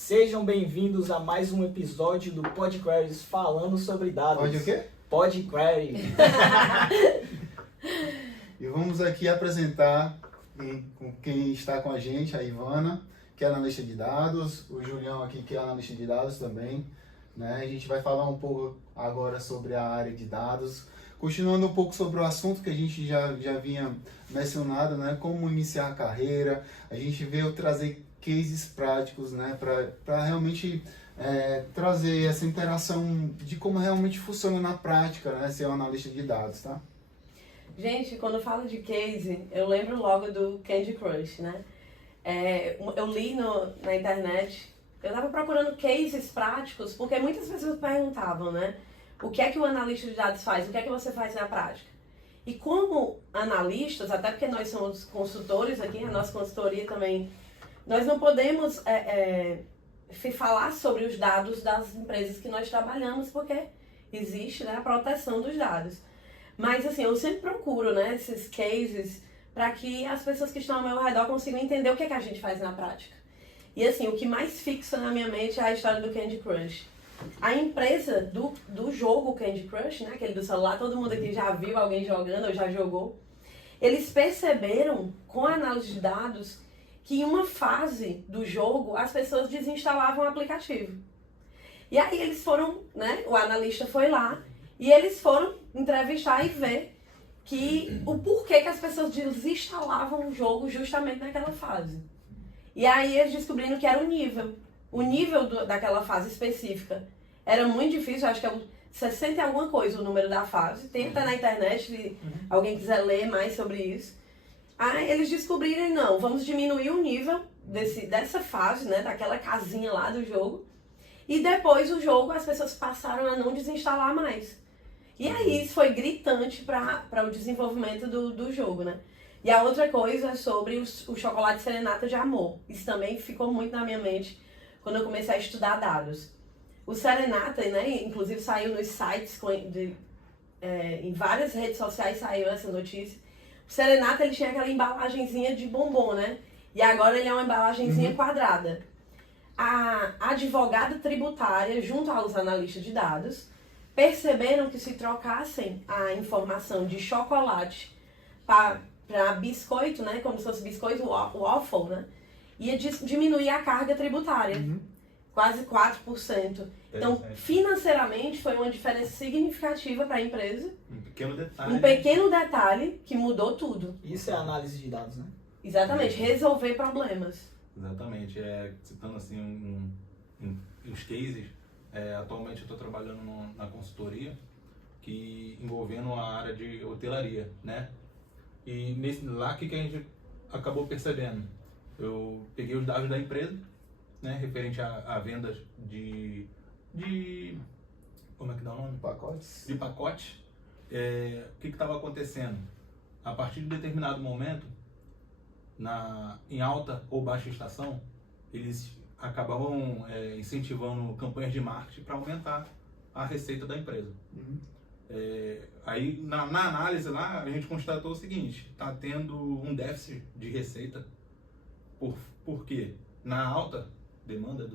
Sejam bem-vindos a mais um episódio do PodQueries falando sobre dados. Pode o quê? PodQuery. E vamos aqui apresentar quem está com a gente, a Ivana, que é analista de dados, o Julião aqui, que é analista de dados também. Né? A gente vai falar um pouco agora sobre a área de dados, continuando um pouco sobre o assunto que a gente já vinha mencionado, né? Como iniciar a carreira. A gente veio trazer cases práticos, né? Para realmente trazer essa interação de como realmente funciona na prática, né? Ser um analista de dados, tá? Gente, quando eu falo de case, eu lembro logo do Candy Crush, né? Eu li na internet, eu estava procurando cases práticos, porque muitas pessoas perguntavam, né? O que é que o analista de dados faz? O que é que você faz na prática? E como analistas, até porque nós somos consultores aqui, a nossa consultoria também, nós não podemos falar sobre os dados das empresas que nós trabalhamos, porque existe, né, a proteção dos dados. Mas, assim, eu sempre procuro, né, esses cases para que as pessoas que estão ao meu redor consigam entender o que é que a gente faz na prática. E, assim, o que mais fixa na minha mente é a história do Candy Crush. A empresa do jogo Candy Crush, né, aquele do celular, todo mundo aqui já viu alguém jogando ou já jogou. Eles perceberam, com a análise de dados, que em uma fase do jogo as pessoas desinstalavam o aplicativo. E aí eles foram, né, o analista foi lá, e eles foram entrevistar e ver o porquê que as pessoas desinstalavam o jogo justamente naquela fase. E aí eles descobriram que era o nível. O nível daquela fase específica era muito difícil, acho que é 60 e alguma coisa o número da fase. Tem até na internet, se alguém quiser ler mais sobre isso. Aí eles descobriram, não, vamos diminuir o nível dessa fase, né, daquela casinha lá do jogo. E depois o jogo, as pessoas passaram a não desinstalar mais. E aí isso foi gritante para o desenvolvimento do jogo, né? E a outra coisa é sobre o chocolate serenata de amor. Isso também ficou muito na minha mente quando eu comecei a estudar dados. O serenata, né, inclusive saiu nos sites, em várias redes sociais saiu essa notícia. O serenata, ele tinha aquela embalagenzinha de bombom, né? E agora ele é uma embalagenzinha quadrada. A advogada tributária, junto aos analistas de dados, perceberam que se trocassem a informação de chocolate para biscoito, né, como se fosse biscoito, o waffle, né, ia diminuir a carga tributária, quase 4%. Então, financeiramente, foi uma diferença significativa para a empresa. Um pequeno detalhe. Um pequeno detalhe que mudou tudo. Isso é análise de dados, né? Exatamente, resolver problemas. Exatamente. Citando assim os cases, atualmente eu estou trabalhando na consultoria envolvendo a área de hotelaria, né? E lá que a gente acabou percebendo? Eu peguei os dados da empresa, né, referente a vendas de como é que dá o nome? Pacotes. De pacotes. O que estava acontecendo? A partir de determinado momento, em alta ou baixa estação, eles acabavam incentivando campanhas de marketing para aumentar a receita da empresa. Aí, na análise lá, a gente constatou o seguinte: está tendo um déficit de receita. Por quê? Na alta demanda,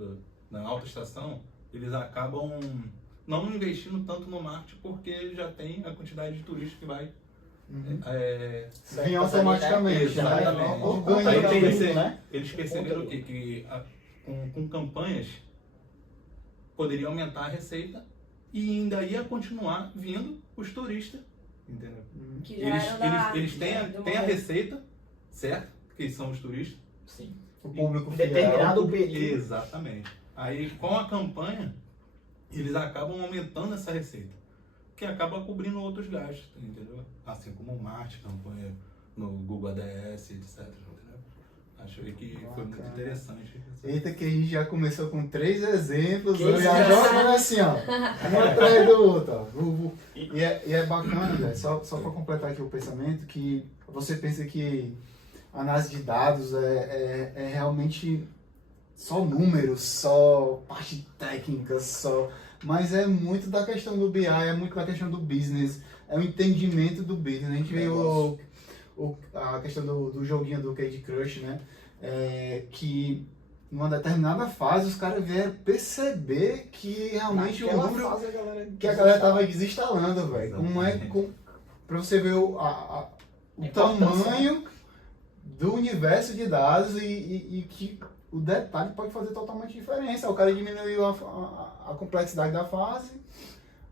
na alta estação, eles acabam não investindo tanto no marketing porque já tem a quantidade de turistas que vai Vem automaticamente. Exatamente. Né? Eles perceberam que com campanhas poderia aumentar a receita e ainda ia continuar vindo os turistas, entendeu? Que já Eles têm a receita, certo? Que são os turistas. Sim. O público Determinado fiel. período. Exatamente. Aí com a campanha, eles acabam aumentando essa receita, que acaba cobrindo outros gastos, entendeu? Assim como o marketing, campanha no Google ADS, etc. Entendeu? Achei que foi muito interessante. Eita, que a gente já começou com 3 exemplos, Que eu já isso? jogo assim, ó, um atrás do outro, ó. E é bacana, velho, só para completar aqui o pensamento, que você pensa que análise de dados é realmente só números, só parte técnica, mas é muito da questão do BI, é muito da questão do business, é o entendimento do business. A gente viu a questão do joguinho do Candy Crush, né? Que numa determinada fase, os caras vieram perceber que realmente Naquela o número fase, a galera que a galera tava desinstalando, velho. Como é pra você ver o tamanho do universo de dados e que o detalhe pode fazer totalmente diferença. O cara diminuiu a complexidade da fase,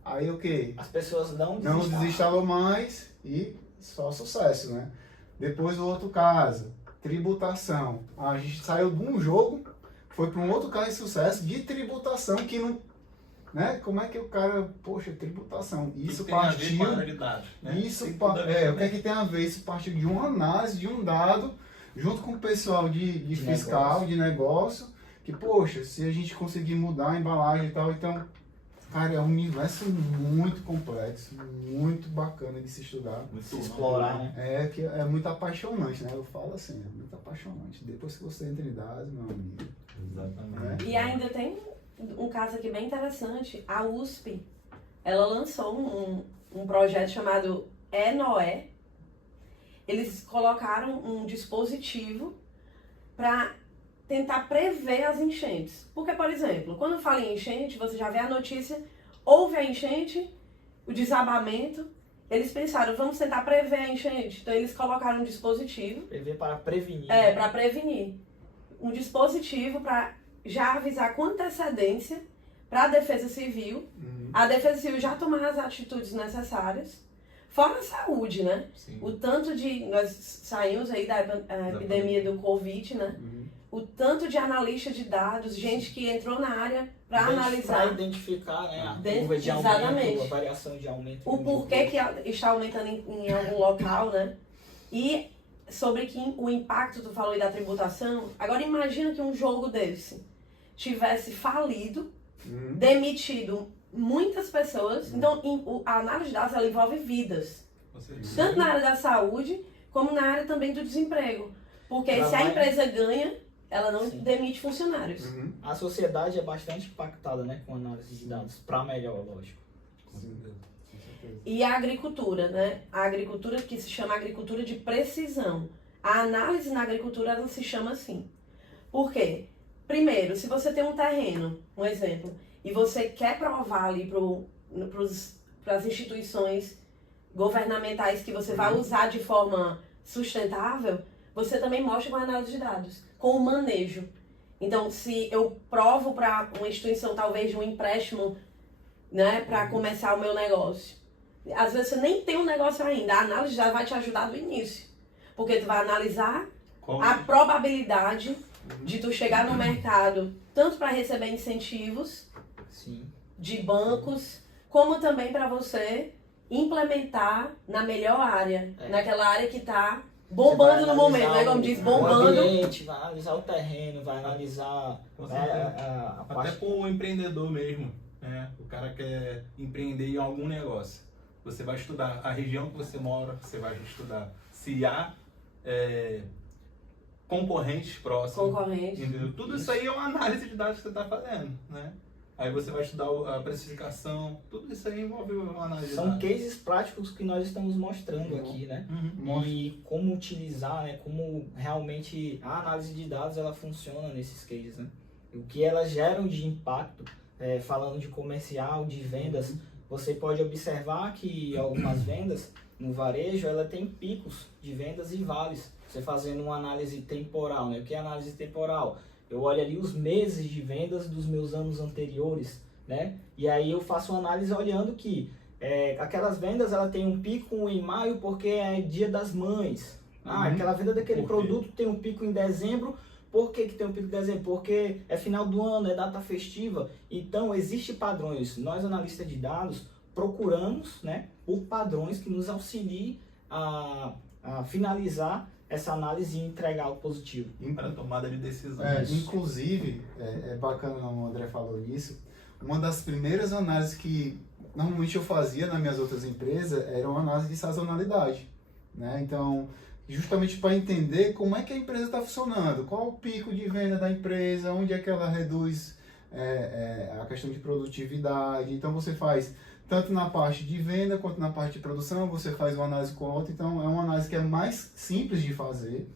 aí o quê? As pessoas não Desinstalou mais e só sucesso, né? Depois o outro caso, tributação. A gente saiu de um jogo, foi para um outro caso de sucesso de tributação que não... Né? Como é que o cara... Poxa, tributação. Isso tem a ver partiu... com a realidade, né? Isso, Tem tudo a ver o que é que tem a ver? Isso partiu de uma análise, de um dado, junto com o pessoal de fiscal, negócio. de negócio, que, poxa, se a gente conseguir mudar a embalagem e tal, então, cara, é um universo muito complexo, muito bacana de se estudar. Muito se bom. explorar, né? É que é muito apaixonante, né? Eu falo assim, é muito apaixonante. Depois que você entra em dados, meu amigo. Exatamente. E ainda tem um caso aqui bem interessante. A USP, ela lançou um projeto chamado ENOE. Eles colocaram um dispositivo para tentar prever as enchentes. Porque, por exemplo, quando fala em enchente, você já vê a notícia, houve a enchente, o desabamento. Eles pensaram, vamos tentar prever a enchente. Então, eles colocaram um dispositivo. Prever para prevenir. Para prevenir. Um dispositivo para já avisar com antecedência para a Defesa Civil. A Defesa Civil já tomar as atitudes necessárias. Fora a saúde, né? Sim. O tanto de... Nós saímos aí da epidemia do Covid, né? O tanto de analista de dados, gente que entrou na área para analisar Para identificar, né, a Dentro- curva de exatamente. aumento, a variação de aumento. o porquê que está aumentando em algum local, né? E sobre o impacto, tu falou aí da tributação. Agora imagina que um jogo desse tivesse falido, demitido muitas pessoas. Então, a análise de dados, ela envolve vidas. Tanto na área da saúde, como na área também do desemprego. Porque Ela se a vai- empresa ganha, ela não Sim. demite funcionários. A sociedade é bastante impactada, né, com análise de dados, para melhor, lógico. Com certeza. E a agricultura, né? A agricultura que se chama agricultura de precisão. A análise na agricultura, ela se chama assim. Por quê? Primeiro, se você tem um terreno, um exemplo, e você quer provar ali para as instituições governamentais que você vai usar de forma sustentável, você também mostra com a análise de dados, com o manejo. Então, se eu provo para uma instituição, talvez de um empréstimo, né, para começar o meu negócio, às vezes você nem tem um negócio ainda, a análise já vai te ajudar do início, porque tu vai analisar a probabilidade de tu chegar no mercado, tanto para receber incentivos Sim. de bancos, como também para você implementar na melhor área, naquela área que está bombando no momento, né? Como diz, O bombando. ambiente, vai analisar o terreno, vai analisar Com né, certeza. a Até parte... para o empreendedor mesmo, né? O cara quer empreender em algum negócio. Você vai estudar a região que você mora, você vai estudar se há concorrentes próximos. Entendeu? Tudo isso aí é uma análise de dados que você está fazendo, né? Aí você vai estudar a precificação, tudo isso aí envolve uma análise de São dados. cases práticos que nós estamos mostrando aqui, né? Uhum. E como utilizar, né? Como realmente a análise de dados ela funciona nesses cases, né? O que elas geram de impacto, falando de comercial, de vendas, você pode observar que algumas vendas no varejo ela tem picos de vendas e vales. Você fazendo uma análise temporal, né? O que é análise temporal? Eu olho ali os meses de vendas dos meus anos anteriores, né? E aí eu faço uma análise olhando que aquelas vendas ela tem um pico em maio porque é dia das mães. Aquela venda daquele produto tem um pico em dezembro. Por que tem um pico em dezembro? Porque é final do ano, é data festiva. Então, existem padrões. Nós, analistas de dados, procuramos, né, por padrões que nos auxiliem a finalizar essa análise e entregar o positivo. Para a tomada de decisão. Inclusive, é bacana o André falou isso, uma das primeiras análises que normalmente eu fazia nas minhas outras empresas era uma análise de sazonalidade, né? Então, justamente para entender como é que a empresa está funcionando, qual o pico de venda da empresa, onde é que ela reduz a questão de produtividade. Então, você faz tanto na parte de venda quanto na parte de produção, você faz uma análise com outra. Então, é uma análise que é mais simples de fazer,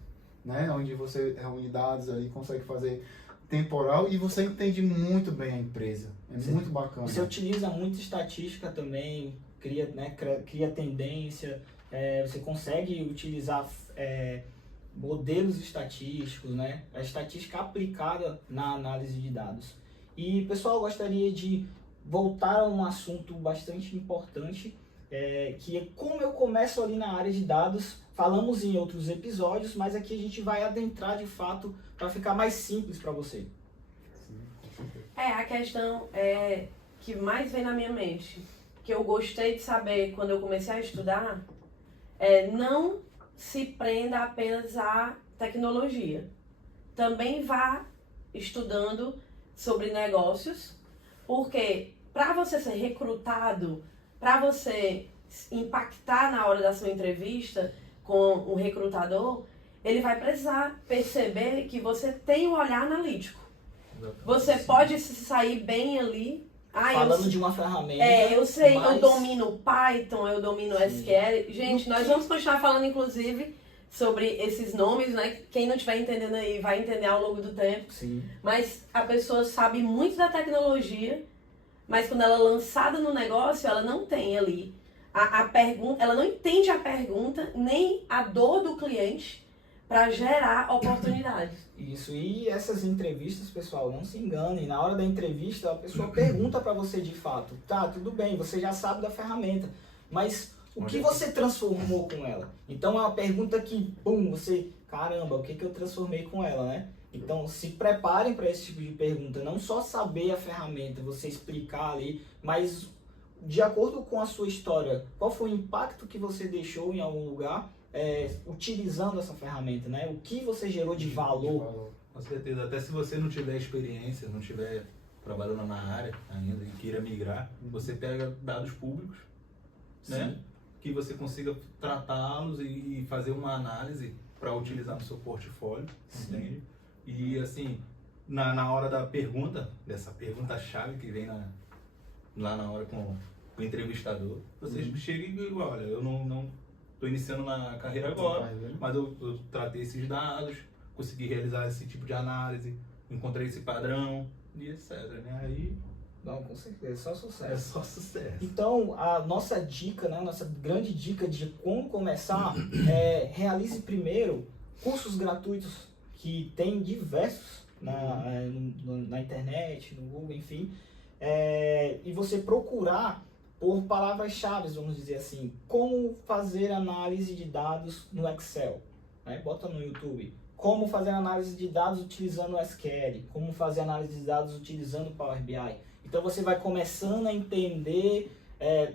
né? Onde você reúne dados ali, consegue fazer temporal e você entende muito bem a empresa. É Sim. muito bacana. Você utiliza muito estatística também, cria tendência, você consegue utilizar modelos estatísticos, né? A estatística aplicada na análise de dados. E, pessoal, eu gostaria de voltar a um assunto bastante importante, que é como eu começo ali na área de dados. Falamos em outros episódios, mas aqui a gente vai adentrar de fato para ficar mais simples para você. A questão que mais vem na minha mente, que eu gostei de saber quando eu comecei a estudar, não se prenda apenas à tecnologia. Também vá estudando sobre negócios, porque para você ser recrutado, para você impactar na hora da sua entrevista com o recrutador, ele vai precisar perceber que você tem um olhar analítico. Você pode se sair bem ali. Falando de uma ferramenta. Eu sei, mas... eu domino Python, eu domino SQL. Gente, nós vamos continuar falando, inclusive, sobre esses nomes, né? Quem não estiver entendendo aí vai entender ao longo do tempo. Sim. Mas a pessoa sabe muito da tecnologia, mas quando ela é lançada no negócio, ela não tem ali a pergunta, ela não entende a pergunta, nem a dor do cliente para gerar oportunidades. Isso, e essas entrevistas, pessoal, não se enganem, na hora da entrevista a pessoa pergunta para você de fato, tá, tudo bem, você já sabe da ferramenta, mas o que você transformou com ela? Então é uma pergunta que, você, caramba, o que eu transformei com ela, né? Então se preparem para esse tipo de pergunta, não só saber a ferramenta, você explicar ali, mas de acordo com a sua história, qual foi o impacto que você deixou em algum lugar utilizando essa ferramenta, né? O que você gerou de valor? Com certeza, até se você não tiver experiência, não tiver trabalhando na área ainda e queira migrar, você pega dados públicos, né? Que você consiga tratá-los e fazer uma análise para utilizar no seu portfólio, entende? E assim, na hora da pergunta, dessa pergunta-chave que vem lá na hora com o entrevistador, você chega e olha, eu não estou iniciando na carreira agora, mas eu tratei esses dados, consegui realizar esse tipo de análise, encontrei esse padrão e etc, né? Aí... Não, com certeza, só sucesso. É só sucesso. Então, a nossa dica, né, nossa grande dica de como começar realize primeiro cursos gratuitos, que tem diversos na internet, no Google, enfim, e você procurar por palavras-chave, vamos dizer assim, como fazer análise de dados no Excel, né? Bota no YouTube, como fazer análise de dados utilizando o SQL, como fazer análise de dados utilizando o Power BI. Então você vai começando a entender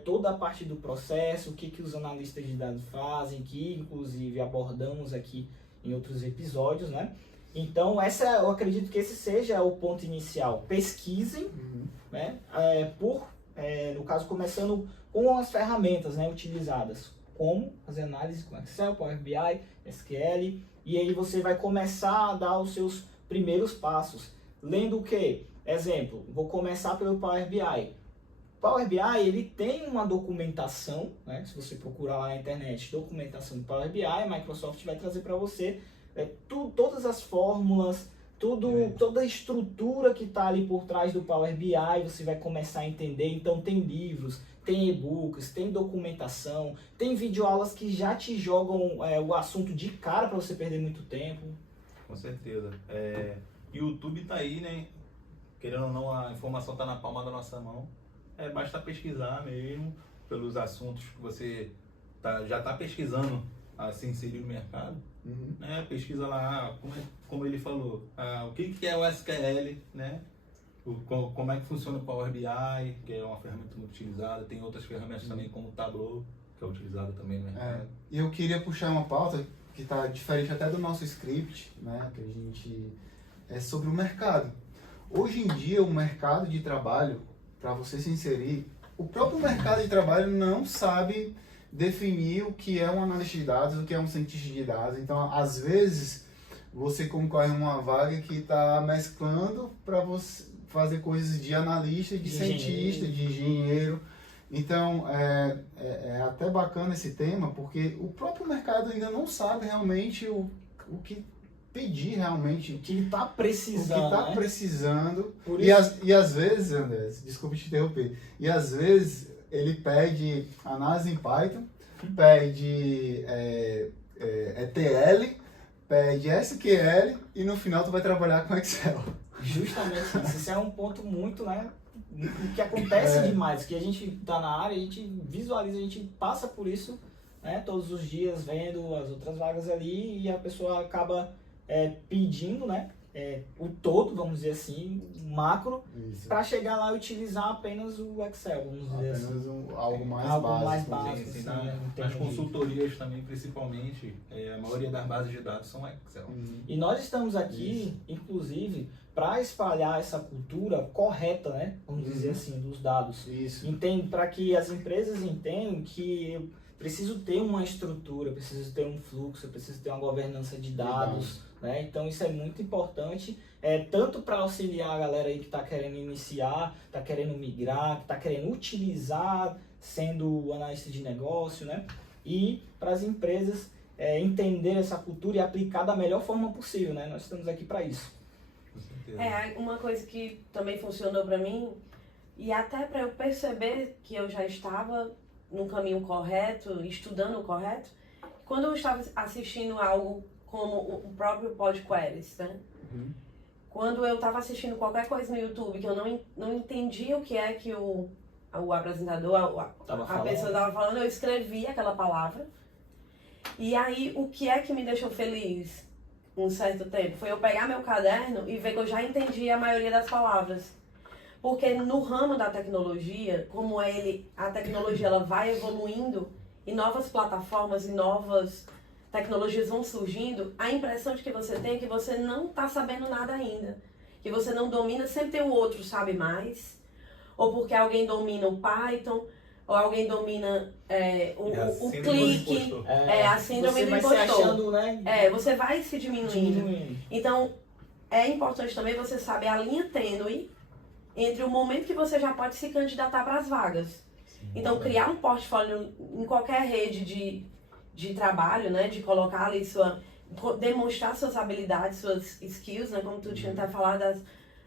toda a parte do processo, o que os analistas de dados fazem, que inclusive abordamos aqui em outros episódios, né? Então eu acredito que esse seja o ponto inicial. Pesquisem, né? No caso, começando com as ferramentas, né, utilizadas. Como fazer análise com Excel, Power BI, SQL. E aí você vai começar a dar os seus primeiros passos. Lendo o quê? Exemplo, vou começar pelo Power BI. Power BI, ele tem uma documentação, né? Se você procurar lá na internet, documentação do Power BI, a Microsoft vai trazer para você todas as fórmulas, toda a estrutura que está ali por trás do Power BI, você vai começar a entender. Então tem livros, tem e-books, tem documentação, tem videoaulas que já te jogam o assunto de cara para você perder muito tempo. Com certeza. YouTube tá aí, né? Querendo ou não, a informação tá na palma da nossa mão. Basta pesquisar mesmo pelos assuntos que você já tá pesquisando a se inserir no mercado. Né? Pesquisa lá, como ele falou, o que é o SQL, né? Como é que funciona o Power BI, que é uma ferramenta muito utilizada. Tem outras ferramentas também, como o Tableau, que é utilizado também no mercado. E eu queria puxar uma pauta que está diferente até do nosso script, né? Que a gente sobre o mercado. Hoje em dia, o mercado de trabalho, para você se inserir, o próprio mercado de trabalho não sabe definir o que é um analista de dados, o que é um cientista de dados. Então, às vezes, você concorre a uma vaga que está mesclando para você fazer coisas de analista, de cientista, de engenheiro. Então, é até bacana esse tema, porque o próprio mercado ainda não sabe realmente o que pedir realmente O que ele tá o que precisando, está né? precisando. Por E, isso, e às vezes, André, desculpe te interromper, e às vezes ele pede análise em Python, pede ETL, pede SQL e no final tu vai trabalhar com Excel. justamente isso. Isso é um ponto muito, né? O que acontece demais, que a gente tá na área, a gente visualiza, a gente passa por isso, né, todos os dias, vendo as outras vagas ali, e a pessoa acaba pedindo, né, o todo, vamos dizer assim, o macro, Isso. para chegar lá e utilizar apenas o Excel, vamos dizer assim. Apenas algo mais Algo básico. mais Sim, básico. sim, assim, na- né, em nas termos de- consultorias também, principalmente, a maioria das bases de dados são Excel. Uhum. E nós estamos aqui, inclusive, para espalhar essa cultura correta, né, vamos dizer assim, dos dados. Isso. Entende? Para que as empresas entendam que eu preciso ter uma estrutura, preciso ter um fluxo, preciso ter uma governança de dados, né? Então isso é muito importante, tanto para auxiliar a galera aí que está querendo iniciar, está querendo migrar, que está querendo utilizar, sendo analista de negócio, né? E para as empresas entender essa cultura e aplicar da melhor forma possível, né? Nós estamos aqui para isso. Com certeza. Uma coisa que também funcionou pra mim, e até pra eu perceber que eu já estava no caminho correto, estudando o correto, quando eu estava assistindo algo como o próprio PodQueries, né? Uhum. Quando eu estava assistindo qualquer coisa no YouTube que eu não entendia o que é que o apresentador, Tava a falando. pessoa estava falando, eu escrevi aquela palavra. E aí, o que é que me deixou feliz um certo tempo? Foi eu pegar meu caderno e ver que eu já entendi a maioria das palavras. Porque no ramo da tecnologia, como a tecnologia ela vai evoluindo e novas plataformas e novas tecnologias vão surgindo, a impressão de que você tem é que você não está sabendo nada ainda. Que você não domina, sempre tem o outro sabe mais. Ou porque alguém domina o Python, ou alguém domina o clique. A síndrome você do vai impostor. se achando, né? Você vai se diminuindo. Diminuindo. Então, é importante também você saber a linha tênue entre o momento que você já pode se candidatar para as vagas. Então, criar um portfólio em qualquer rede de trabalho, né? De colocar ali demonstrar suas habilidades, suas skills, né? Como tu tinha até falado,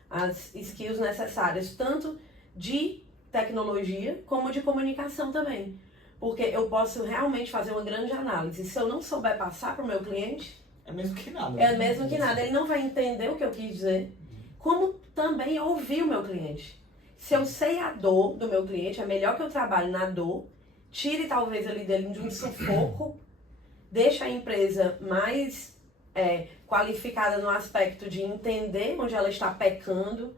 as skills necessárias, tanto de tecnologia como de comunicação também. Porque eu posso realmente fazer uma grande análise. Se eu não souber passar para o meu cliente, É mesmo que nada. é mesmo que nada. Ele não vai entender o que eu quis dizer, como também ouvir o meu cliente. Se eu sei a dor do meu cliente, é melhor que eu trabalhe na dor, tire talvez ali dele de um sufoco, deixe a empresa mais qualificada no aspecto de entender onde ela está pecando,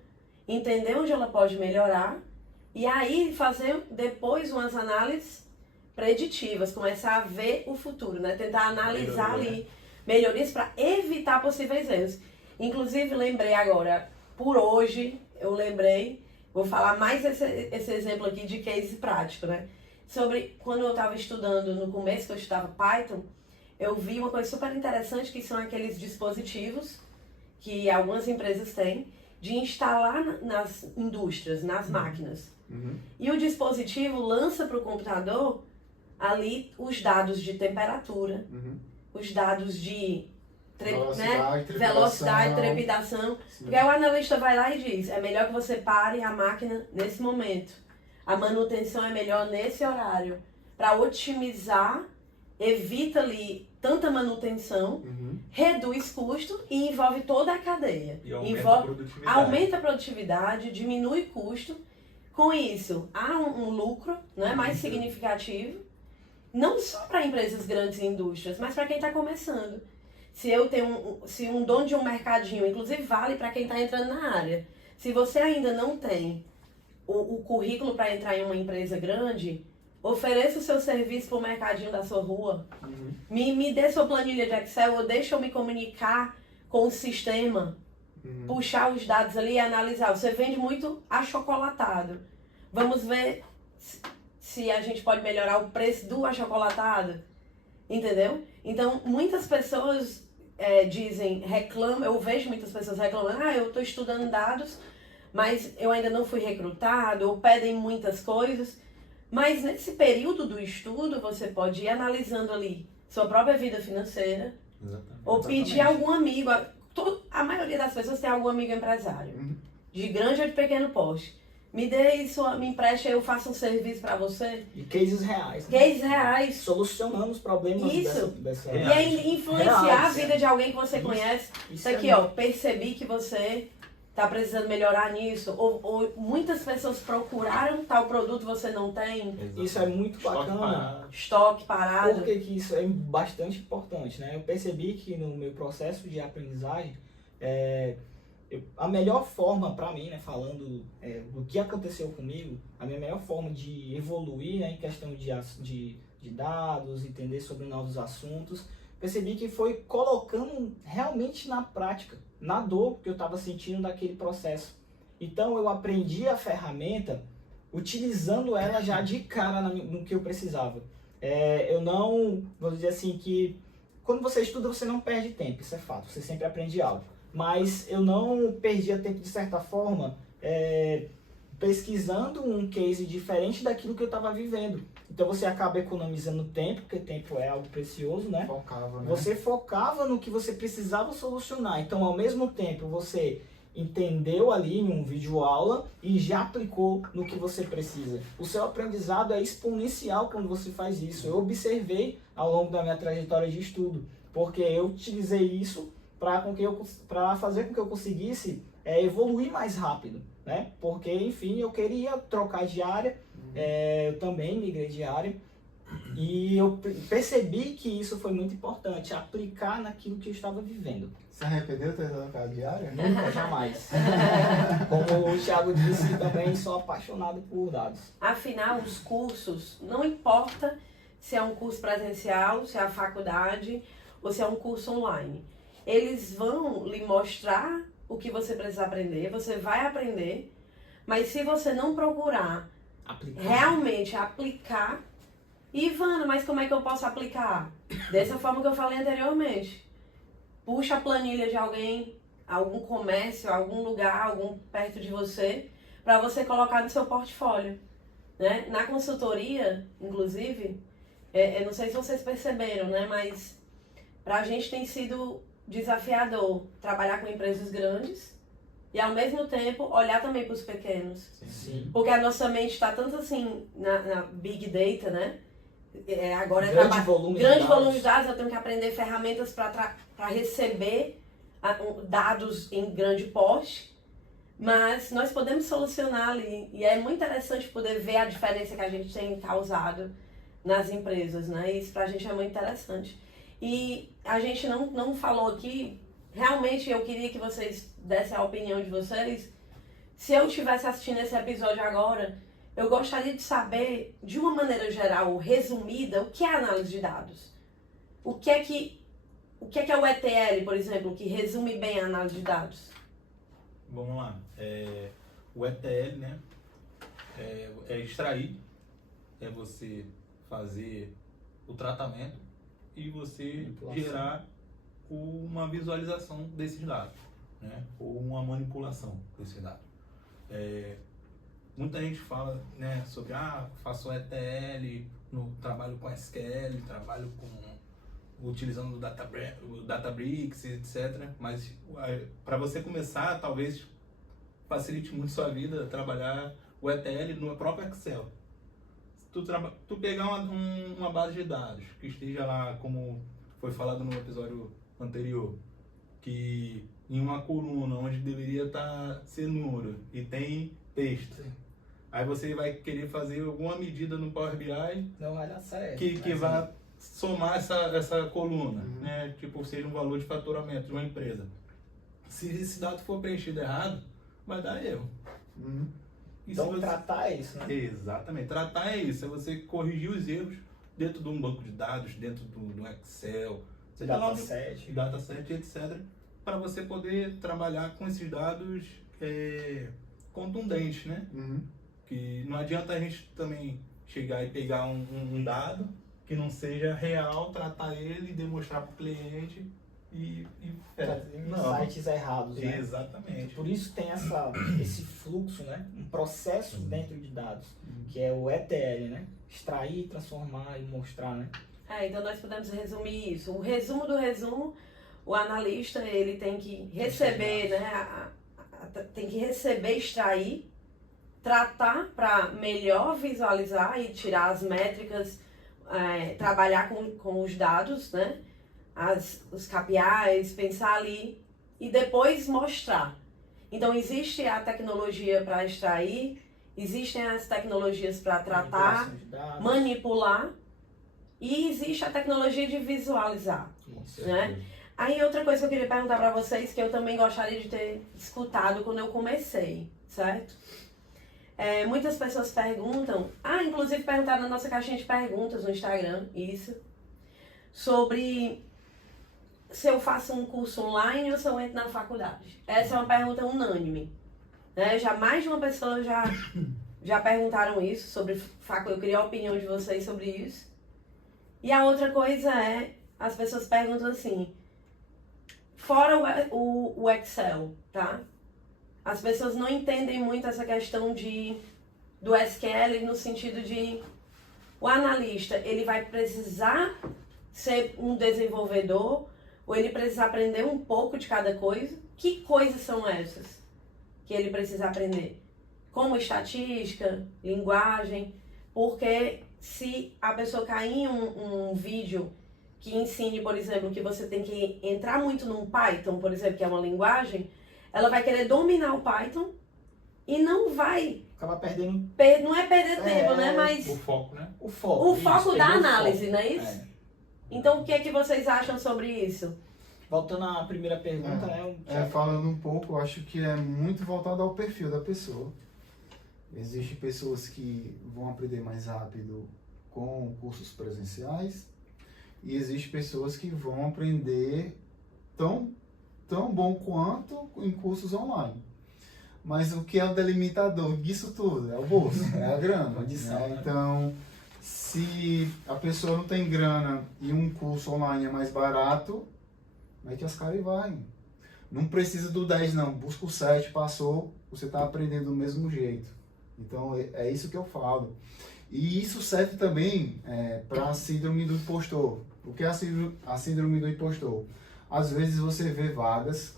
entender onde ela pode melhorar, e aí fazer depois umas análises preditivas, começar a ver o futuro, né? Tentar analisar ali melhorias para evitar possíveis erros. Inclusive, lembrei agora, por hoje, vou falar mais esse exemplo aqui de case prático, né? Sobre quando eu estava estudando, no começo que eu estudava Python, eu vi uma coisa super interessante, que são aqueles dispositivos que algumas empresas têm, de instalar nas indústrias, nas máquinas. Uhum. E o dispositivo lança para o computador ali os dados de temperatura, Uhum. os dados de Velocidade, trepidação. Sim. Porque aí o analista vai lá e diz, é melhor que você pare a máquina nesse momento. A manutenção é melhor nesse horário. Para otimizar, evita ali tanta manutenção, Uhum. reduz custo e envolve toda a cadeia. E aumenta a produtividade. Aumenta a produtividade, diminui custo. Com isso, há um lucro, né, mais significativo, não só para empresas grandes e indústrias, mas para quem está começando. Se um dono de um mercadinho, inclusive vale para quem está entrando na área, se você ainda não tem o currículo para entrar em uma empresa grande, ofereça o seu serviço para o mercadinho da sua rua. Uhum. Me dê sua planilha de Excel, ou deixa eu me comunicar com o sistema, Uhum. puxar os dados ali e analisar. Você vende muito achocolatado. Vamos ver se a gente pode melhorar o preço do achocolatado. Entendeu? Então, muitas pessoas reclamam, eu vejo muitas pessoas reclamando, eu estou estudando dados, mas eu ainda não fui recrutado, ou pedem muitas coisas. Mas nesse período do estudo, você pode ir analisando ali sua própria vida financeira, Exatamente. Ou pedir a algum amigo. A maioria das pessoas tem algum amigo empresário, Uhum. de grande ou de pequeno porte. Me dê isso, me empreste, eu faço um serviço para você. E cases reais. Né? Cases reais. Solucionando os problemas Isso. dessa E Reais. aí influenciar Reais, a vida de alguém que você Isso. conhece. Isso Isso é aqui, ó, percebi que você tá precisando melhorar nisso. Ou muitas pessoas procuraram tal produto e você não tem. Isso é muito Estoque bacana. parado. Estoque parado. Por que que isso é bastante importante, né? Eu percebi que no meu processo de aprendizagem, a melhor forma para mim, né, falando do que aconteceu comigo, a minha melhor forma de evoluir, né, em questão de dados, entender sobre novos assuntos, percebi que foi colocando realmente na prática, na dor que eu estava sentindo daquele processo. Então eu aprendi a ferramenta utilizando ela já de cara no que eu precisava. Eu não, vou dizer assim, que quando você estuda você não perde tempo, isso é fato, você sempre aprende algo. Mas eu não perdia tempo de certa forma pesquisando um case diferente daquilo que eu estava vivendo. Então você acaba economizando tempo, porque tempo é algo precioso, né? Focava, né? Você focava no que você precisava solucionar. Então, ao mesmo tempo, você entendeu ali em um vídeo aula e já aplicou no que você precisa. O seu aprendizado é exponencial quando você faz isso. Eu observei ao longo da minha trajetória de estudo, porque eu utilizei isso para fazer com que eu conseguisse evoluir mais rápido, né? Porque, enfim, eu queria trocar de área, eu também migrei de área, e eu percebi que isso foi muito importante, aplicar naquilo que eu estava vivendo. Se arrependeu de ter trocado de área? Nunca, jamais. Como o Thiago disse, também sou apaixonado por dados. Afinal, os cursos, não importa se é um curso presencial, se é a faculdade ou se é um curso online. Eles vão lhe mostrar o que você precisa aprender, você vai aprender, mas se você não procurar realmente aplicar, Ivana, mas como é que eu posso aplicar? Dessa forma que eu falei anteriormente. Puxa a planilha de alguém, algum comércio, algum lugar, algum perto de você, para você colocar no seu portfólio. Né? Na consultoria, inclusive, eu não sei se vocês perceberam, né? Mas para a gente tem sido desafiador trabalhar com empresas grandes e, ao mesmo tempo, olhar também para os pequenos. Sim. Porque a nossa mente está tanto assim na Big Data, né? Agora Grande volume volume de dados, eu tenho que aprender ferramentas para receber dados em grande porte, mas nós podemos solucionar ali, e é muito interessante poder ver a diferença que a gente tem causado nas empresas, né? Isso pra gente é muito interessante. E a gente não falou aqui, realmente eu queria que vocês dessem a opinião de vocês. Se eu estivesse assistindo esse episódio agora, eu gostaria de saber, de uma maneira geral, resumida, o que é análise de dados. O que é o ETL, por exemplo, que resume bem a análise de dados? Vamos lá. O ETL, né? É extrair, é você fazer o tratamento e você gerar uma visualização desses dados, né? Ou uma manipulação desses dados. Muita gente fala, né, sobre faço ETL, trabalho com SQL, trabalho utilizando o Databricks, etc. Mas para você começar, talvez facilite muito sua vida trabalhar o ETL no próprio Excel. Tu pegar uma base de dados que esteja lá, como foi falado no episódio anterior, que em uma coluna onde deveria ser número e tem texto. Sim. Aí você vai querer fazer alguma medida no Power BI não vai dar certo, que vai somar essa coluna, né? Tipo, seja um valor de faturamento de uma empresa. Se esse dado for preenchido errado, vai dar erro. Então tratar é isso, né? Exatamente, tratar é isso, é você corrigir os erros dentro de um banco de dados, dentro do Excel, dataset, etc. Para você poder trabalhar com esses dados contundentes, né? Que não adianta a gente também chegar e pegar um dado que não seja real, tratar ele, demonstrar para o cliente e sites errados, né? Exatamente. Por isso tem esse fluxo, né? Um processo dentro de dados, que é o ETL, né? Extrair, transformar e mostrar, né? Então nós podemos resumir isso. O resumo do resumo, o analista ele tem que receber, né, tem que receber, extrair, tratar para melhor visualizar e tirar as métricas, trabalhar com os dados, né, os KPIs, pensar ali e depois mostrar. Então existe a tecnologia para extrair, existem as tecnologias para tratar, manipular e existe a tecnologia de visualizar, né? Aí outra coisa que eu queria perguntar para vocês, que eu também gostaria de ter escutado quando eu comecei, certo? Muitas pessoas perguntam, inclusive perguntaram na nossa caixinha de perguntas no Instagram, isso, sobre se eu faço um curso online ou se eu entro na faculdade. Essa é uma pergunta unânime, né? Já mais de uma pessoa já perguntaram isso sobre faculdade. Eu queria a opinião de vocês sobre isso. E a outra coisa as pessoas perguntam assim, fora o Excel, tá? As pessoas não entendem muito essa questão do SQL no sentido de o analista, ele vai precisar ser um desenvolvedor ou ele precisa aprender um pouco de cada coisa. Que coisas são essas que ele precisa aprender? Como estatística, linguagem, porque se a pessoa cair em um vídeo que ensine, por exemplo, que você tem que entrar muito num Python, por exemplo, que é uma linguagem, ela vai querer dominar o Python e não vai... Acaba perdendo... Não é perder tempo, né? Mas... O foco, né? O foco da análise, não é isso? É. Então, o que é que vocês acham sobre isso? Voltando à primeira pergunta, né? Falando um pouco, eu acho que é muito voltado ao perfil da pessoa. Existem pessoas que vão aprender mais rápido com cursos presenciais e existem pessoas que vão aprender tão bom quanto em cursos online. Mas o que é o delimitador disso tudo? É o bolso, é a grana. Condição, Então, se a pessoa não tem grana e um curso online é mais barato, mete as caras e vai. Não precisa do 10 não, busca o 7, passou, você está aprendendo do mesmo jeito. Então é isso que eu falo. E isso serve também para a síndrome do impostor. O que é a síndrome do impostor? Às vezes você vê vagas,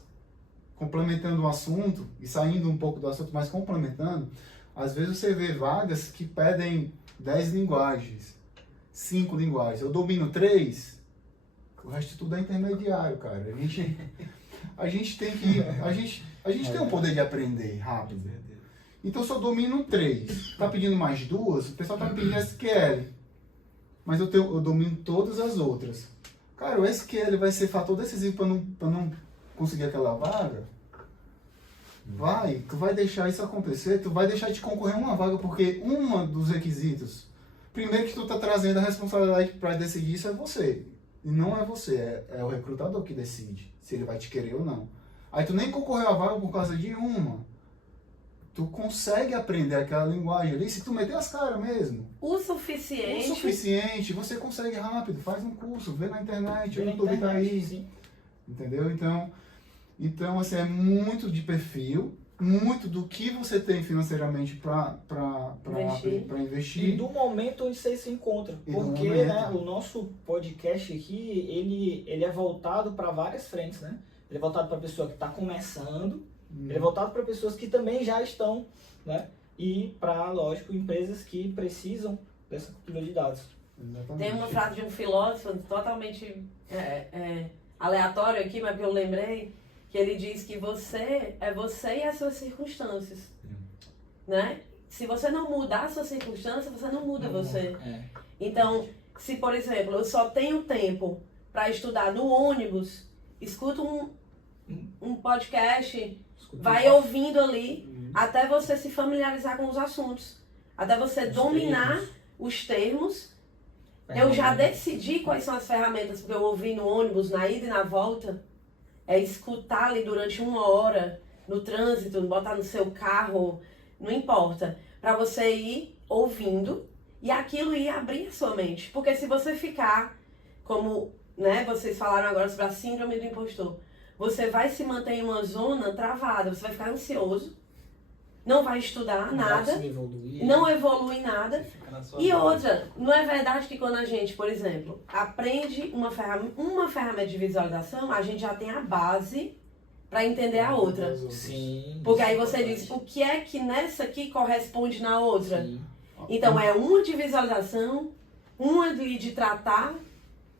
complementando o assunto, e saindo um pouco do assunto, mas complementando, às vezes você vê vagas que pedem 10 linguagens, 5 linguagens. Eu domino 3, o resto tudo é intermediário, cara. A gente tem tem o poder de aprender rápido. Então, se eu domino 3, tá pedindo mais 2, o pessoal tá pedindo SQL. Mas eu domino todas as outras. Cara, o SQL vai ser fator decisivo para não conseguir aquela vaga? Tu vai deixar isso acontecer, tu vai deixar de concorrer a uma vaga, porque dos requisitos, primeiro que tu tá trazendo a responsabilidade para decidir isso é você. E não é você, é o recrutador que decide se ele vai te querer ou não. Aí tu nem concorreu à vaga por causa de uma. Tu consegue aprender aquela linguagem ali, se tu meter as caras mesmo. O suficiente, você consegue rápido, faz um curso, vê na internet, o YouTube tá aí. Sim. Entendeu? Então assim, é muito de perfil, muito do que você tem financeiramente para investir. E do momento onde você se encontra. Porque o nosso podcast aqui, ele é voltado para várias frentes, né? Ele é voltado para a pessoa que está começando, ele é voltado para pessoas que também já estão, né? E para, lógico, empresas que precisam dessa cultura de dados. Exatamente. Tem uma frase de um filósofo totalmente aleatório aqui, mas que eu lembrei, que ele diz que você é você e as suas circunstâncias, né? Se você não mudar a sua circunstância, você não muda você. Então, se, por exemplo, eu só tenho tempo para estudar no ônibus, escuta um podcast, vai ouvindo ali, até você se familiarizar com os assuntos, até você dominar os termos. Eu já decidi quais são as ferramentas que eu ouvi no ônibus, na ida e na volta. É escutar ali durante 1 hora, no trânsito, botar no seu carro, não importa. Para você ir ouvindo e aquilo ir abrir a sua mente. Porque se você ficar, como vocês falaram agora sobre a síndrome do impostor, você vai se manter em uma zona travada, você vai ficar ansioso, não vai estudar nada, Vai evoluir. não evolui nada. Você fica na sua E bolha. outra, não é verdade que quando a gente, por exemplo, aprende uma ferramenta de visualização, a gente já tem a base para entender a outra. Sim. Porque aí isso é você diz, importante. o que é que nessa aqui corresponde na outra? Sim. Então é uma de visualização, uma de tratar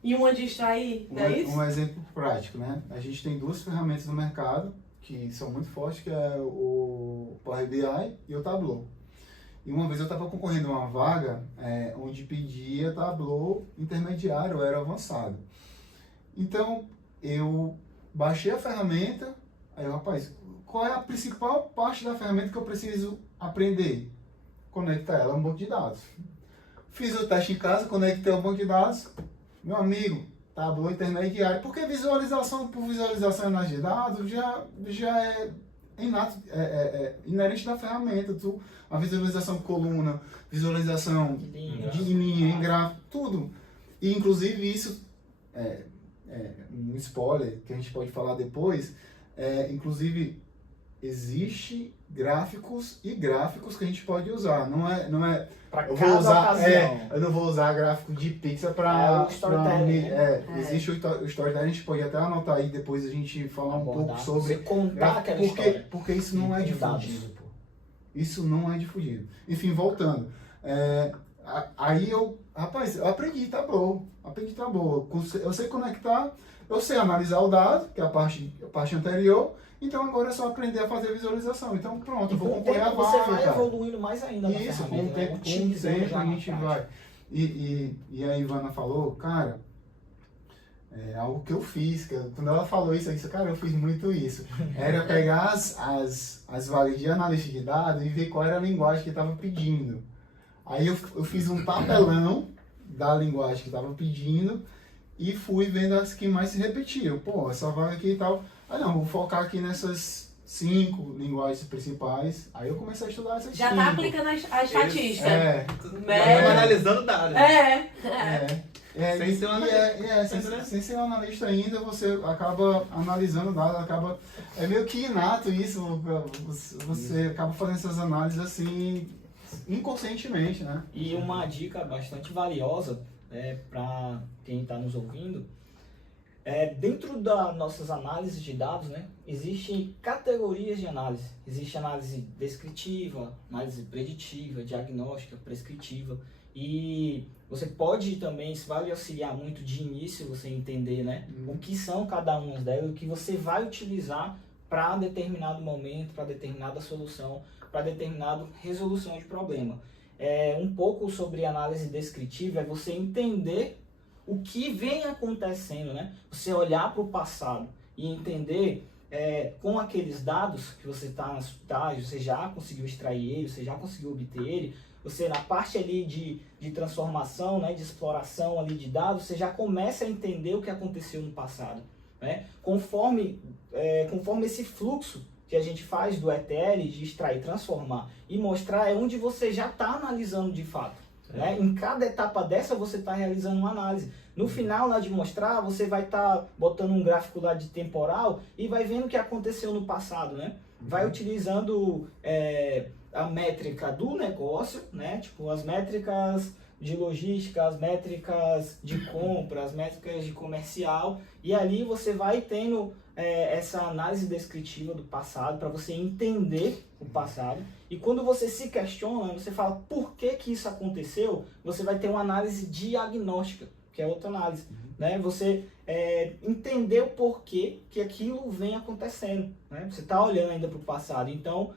e uma de extrair, não é isso? Um exemplo prático, né? A gente tem duas ferramentas no mercado que são muito fortes, que é o Power BI e o Tableau. E uma vez eu estava concorrendo a uma vaga onde pedia Tableau intermediário, era avançado. Então, eu baixei a ferramenta, aí eu, rapaz, qual é a principal parte da ferramenta que eu preciso aprender? Conectar ela a um banco de dados. Fiz o teste em casa, conectei ao banco de dados, meu amigo, Tableau intermediário, porque visualização por visualização em análise de dados já é inato, inerente da ferramenta. A visualização de coluna, visualização de linha, em gráfico, tudo. E inclusive isso, um spoiler que a gente pode falar depois, inclusive existe gráficos e gráficos que a gente pode usar. Não é Pra eu cada vou usar, ocasião. eu não vou usar gráfico de pixel para o storytelling, né? existe o storytelling, a gente pode até anotar aí depois a gente falar um pouco Abordar, sobre você contar aquela história. porque isso não é Com dados. difundido, pô. Isso não é difundido. Enfim, voltando. Aí eu aprendi Tableau. Eu sei conectar, eu sei analisar o dado, que é a parte anterior. Então agora é só aprender a fazer visualização. Então pronto, eu vou Com o concorrer a tempo você vaga, vai cara. evoluindo mais ainda na Isso, com ferramenta, o tempo, né? Utilizando já a na gente prática. vai. E a Ivana falou, cara, algo que eu fiz, quando ela falou isso, eu disse, cara, eu fiz muito isso. Era pegar as vagas de analista de dados e ver qual era a linguagem que estava pedindo. Aí eu fiz um tabelão da linguagem que estava pedindo e fui vendo as que mais se repetiam. Pô, essa vaga aqui e tal. Ah, não, vou focar aqui nessas 5 linguagens principais. Aí eu comecei a estudar essas 5. Já tá aplicando a estatística. Estamos analisando dados. Sem ser analista. sem ser um analista ainda, você acaba analisando dados, é meio que inato isso, você acaba fazendo essas análises assim, inconscientemente, né? E uma dica bastante valiosa para quem está nos ouvindo, dentro das nossas análises de dados, né, existem categorias de análise. Existe análise descritiva, análise preditiva, diagnóstica, prescritiva. E você pode também, isso vai lhe auxiliar muito de início, você entender, né, o que são cada uma delas, o que você vai utilizar para determinado momento, para determinada solução, para determinada resolução de problema. Um pouco sobre análise descritiva é você entender o que vem acontecendo, né? Você olhar para o passado e entender com aqueles dados que você está na estágio, você já conseguiu extrair ele, você já conseguiu obter ele, você na parte ali de transformação, né, de exploração ali de dados, você já começa a entender o que aconteceu no passado, né? Conforme esse fluxo que a gente faz do ETL, de extrair, transformar e mostrar, é onde você já está analisando de fato. Né? Em cada etapa dessa você está realizando uma análise. No final lá de mostrar, você vai estar botando um gráfico lá de temporal e vai vendo o que aconteceu no passado, né? Vai utilizando a métrica do negócio, né? Tipo as métricas de logística, as métricas de compra, as métricas de comercial, e ali você vai tendo essa análise descritiva do passado para você entender o passado. E quando você se questiona, você fala por que isso aconteceu, você vai ter uma análise diagnóstica, que é outra análise. Né? Você entender o porquê que aquilo vem acontecendo. Né? Você está olhando ainda para o passado. Então,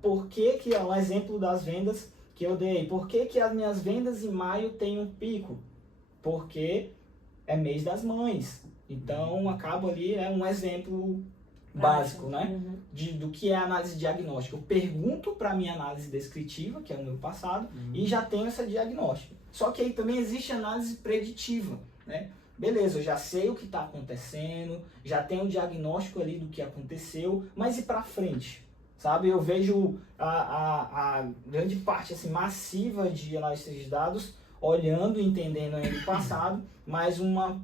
por que é um exemplo das vendas que eu dei? Por que as minhas vendas em maio têm um pico? Porque é mês das mães. Então, acaba ali, um exemplo básico, né? Do que é a análise diagnóstica. Eu pergunto para a minha análise descritiva, que é o meu passado, e já tenho essa diagnóstica. Só que aí também existe análise preditiva, né? Beleza, eu já sei o que está acontecendo, já tenho o diagnóstico ali do que aconteceu, mas e para frente? Sabe, eu vejo a grande parte assim, massiva de analistas de dados olhando e entendendo ainda o passado, mas uma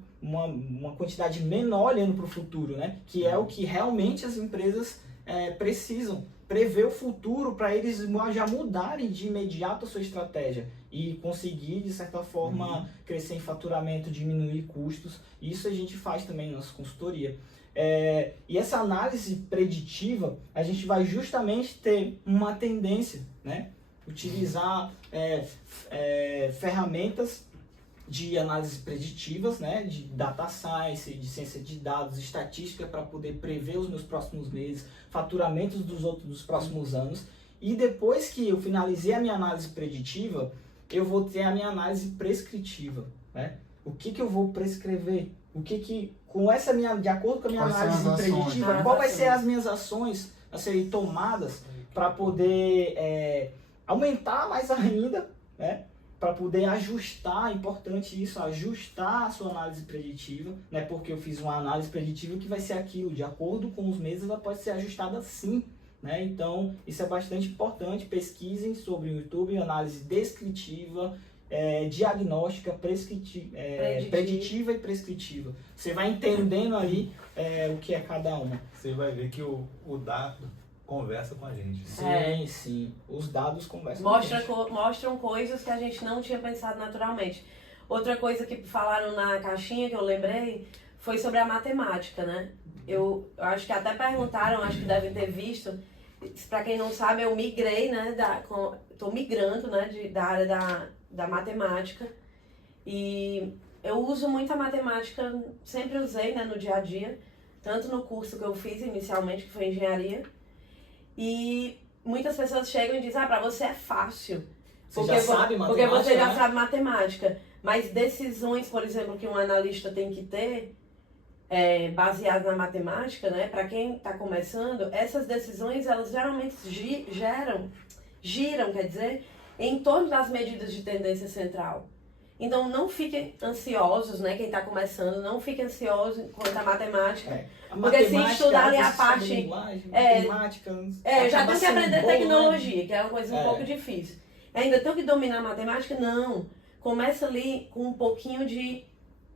quantidade menor olhando para o futuro, né? Que é o que realmente as empresas precisam prever o futuro para eles já mudarem de imediato a sua estratégia e conseguir, de certa forma, crescer em faturamento, diminuir custos. Isso a gente faz também na nossa consultoria. E essa análise preditiva, a gente vai justamente ter uma tendência, né? Utilizar ferramentas de análise preditivas, né? De data science, de ciência de dados, estatística para poder prever os meus próximos meses, faturamentos dos próximos anos. E depois que eu finalizei a minha análise preditiva, eu vou ter a minha análise prescritiva, né? O que eu vou prescrever? Com essa de acordo com a minha análise preditiva, qual vai ser as minhas ações a serem tomadas para poder aumentar mais ainda, né? Para poder ajustar, importante isso, ajustar a sua análise preditiva, né? Porque eu fiz uma análise preditiva que vai ser aquilo, de acordo com os meses ela pode ser ajustada sim, né? Então isso é bastante importante, pesquisem sobre o YouTube, análise descritiva, diagnóstica, preditiva e prescritiva. Você vai entendendo ali o que é cada uma. Você vai ver que o dado conversa com a gente. Sim. Os dados conversam com a gente. Mostram coisas que a gente não tinha pensado naturalmente. Outra coisa que falaram na caixinha que eu lembrei foi sobre a matemática, né? Eu acho que até perguntaram, acho que devem ter visto. Para quem não sabe, eu migrei, né? Tô migrando, né? Da área da matemática. E eu uso muito a matemática, sempre usei, né? No dia a dia. Tanto no curso que eu fiz inicialmente, que foi engenharia. E muitas pessoas chegam e dizem, para você é fácil. Porque você já sabe matemática. Mas decisões, por exemplo, que um analista tem que ter, baseadas na matemática, né? Para quem está começando, essas decisões, elas geralmente giram, quer dizer, em torno das medidas de tendência central. Então, não fiquem ansiosos, né? Quem está começando, não fiquem ansiosos quanto à matemática. Porque se estudar ali a parte... eu já tenho que aprender tecnologia, né? Que é uma coisa um pouco difícil. Ainda tenho que dominar a matemática? Não. Começa ali com um pouquinho de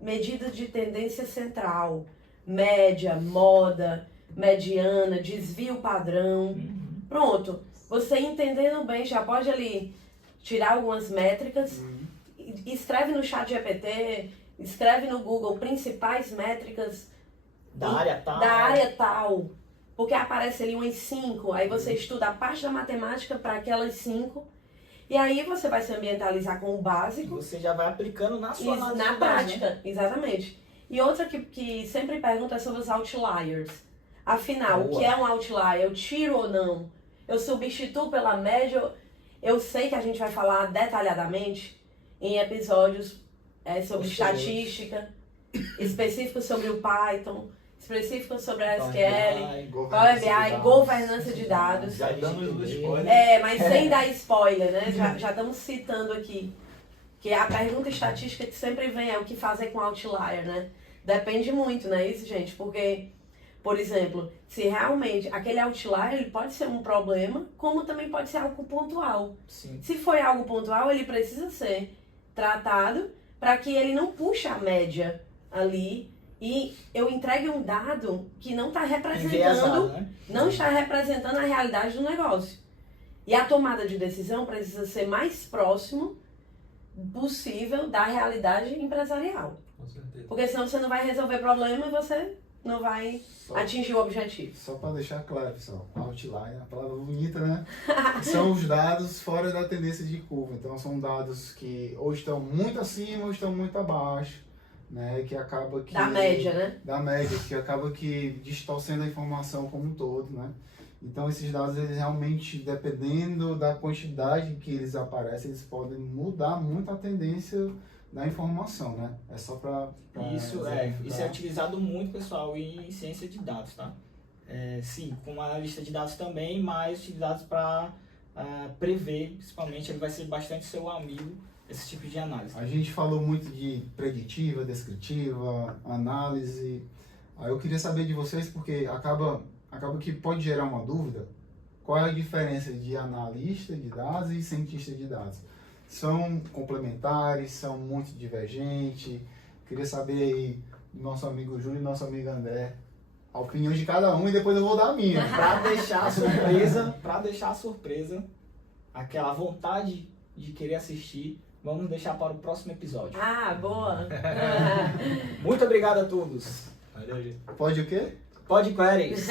medidas de tendência central. Média, moda, mediana, desvio padrão. Pronto. Você entendendo bem, já pode ali tirar algumas métricas. Escreve no ChatGPT, escreve no Google principais métricas da área tal, porque aparece ali umas 5, aí você estuda a parte da matemática para aquelas 5, e aí você vai se ambientalizar com o básico. Você já vai aplicando na sua análise. Na prática, né? Exatamente. E outra que sempre pergunta é sobre os outliers. Afinal, o que é um outlier? Eu tiro ou não? Eu substituo pela média? Eu sei que a gente vai falar detalhadamente em episódios sobre estatística, específicos sobre o Python, específicos sobre a SQL, Power BI, governança de dados. Já damos spoiler. Mas sem dar spoiler, né? Já estamos citando aqui. Que a pergunta estatística que sempre vem é o que fazer com outlier, né? Depende muito, né? Isso, gente, porque, por exemplo, se realmente aquele outlier ele pode ser um problema, como também pode ser algo pontual. Sim. Se foi algo pontual, ele precisa ser tratado para que ele não puxe a média ali e eu entregue um dado que não está representando, né? Não está representando a realidade do negócio. E a tomada de decisão precisa ser mais próximo possível da realidade empresarial. Com certeza. Porque senão você não vai resolver problema e você não vai atingir o objetivo. Só para deixar claro, pessoal, outlier, a palavra bonita, né? São os dados fora da tendência de curva. Então, são dados que ou estão muito acima ou estão muito abaixo, né? Que acaba que... Da média, né? Da média, que acaba que distorcendo a informação como um todo, né? Então, esses dados, eles realmente, dependendo da quantidade que eles aparecem, eles podem mudar muito a tendência da informação, né? É só para isso é utilizado muito, pessoal, em ciência de dados, tá? Sim, como analista de dados também, mas utilizados para prever, principalmente, ele vai ser bastante seu amigo, esse tipo de análise. A gente falou muito de preditiva, descritiva, análise. Aí eu queria saber de vocês, porque acaba que pode gerar uma dúvida, qual é a diferença de analista de dados e cientista de dados? São complementares, são muito divergentes? Queria saber aí do nosso amigo Júlio e nosso amigo André a opinião de cada um e depois eu vou dar a minha. Pra deixar a surpresa, aquela vontade de querer assistir, vamos deixar para o próximo episódio. Ah, boa! Muito obrigado a todos. Valeu, gente. Pode o quê? Pode queries.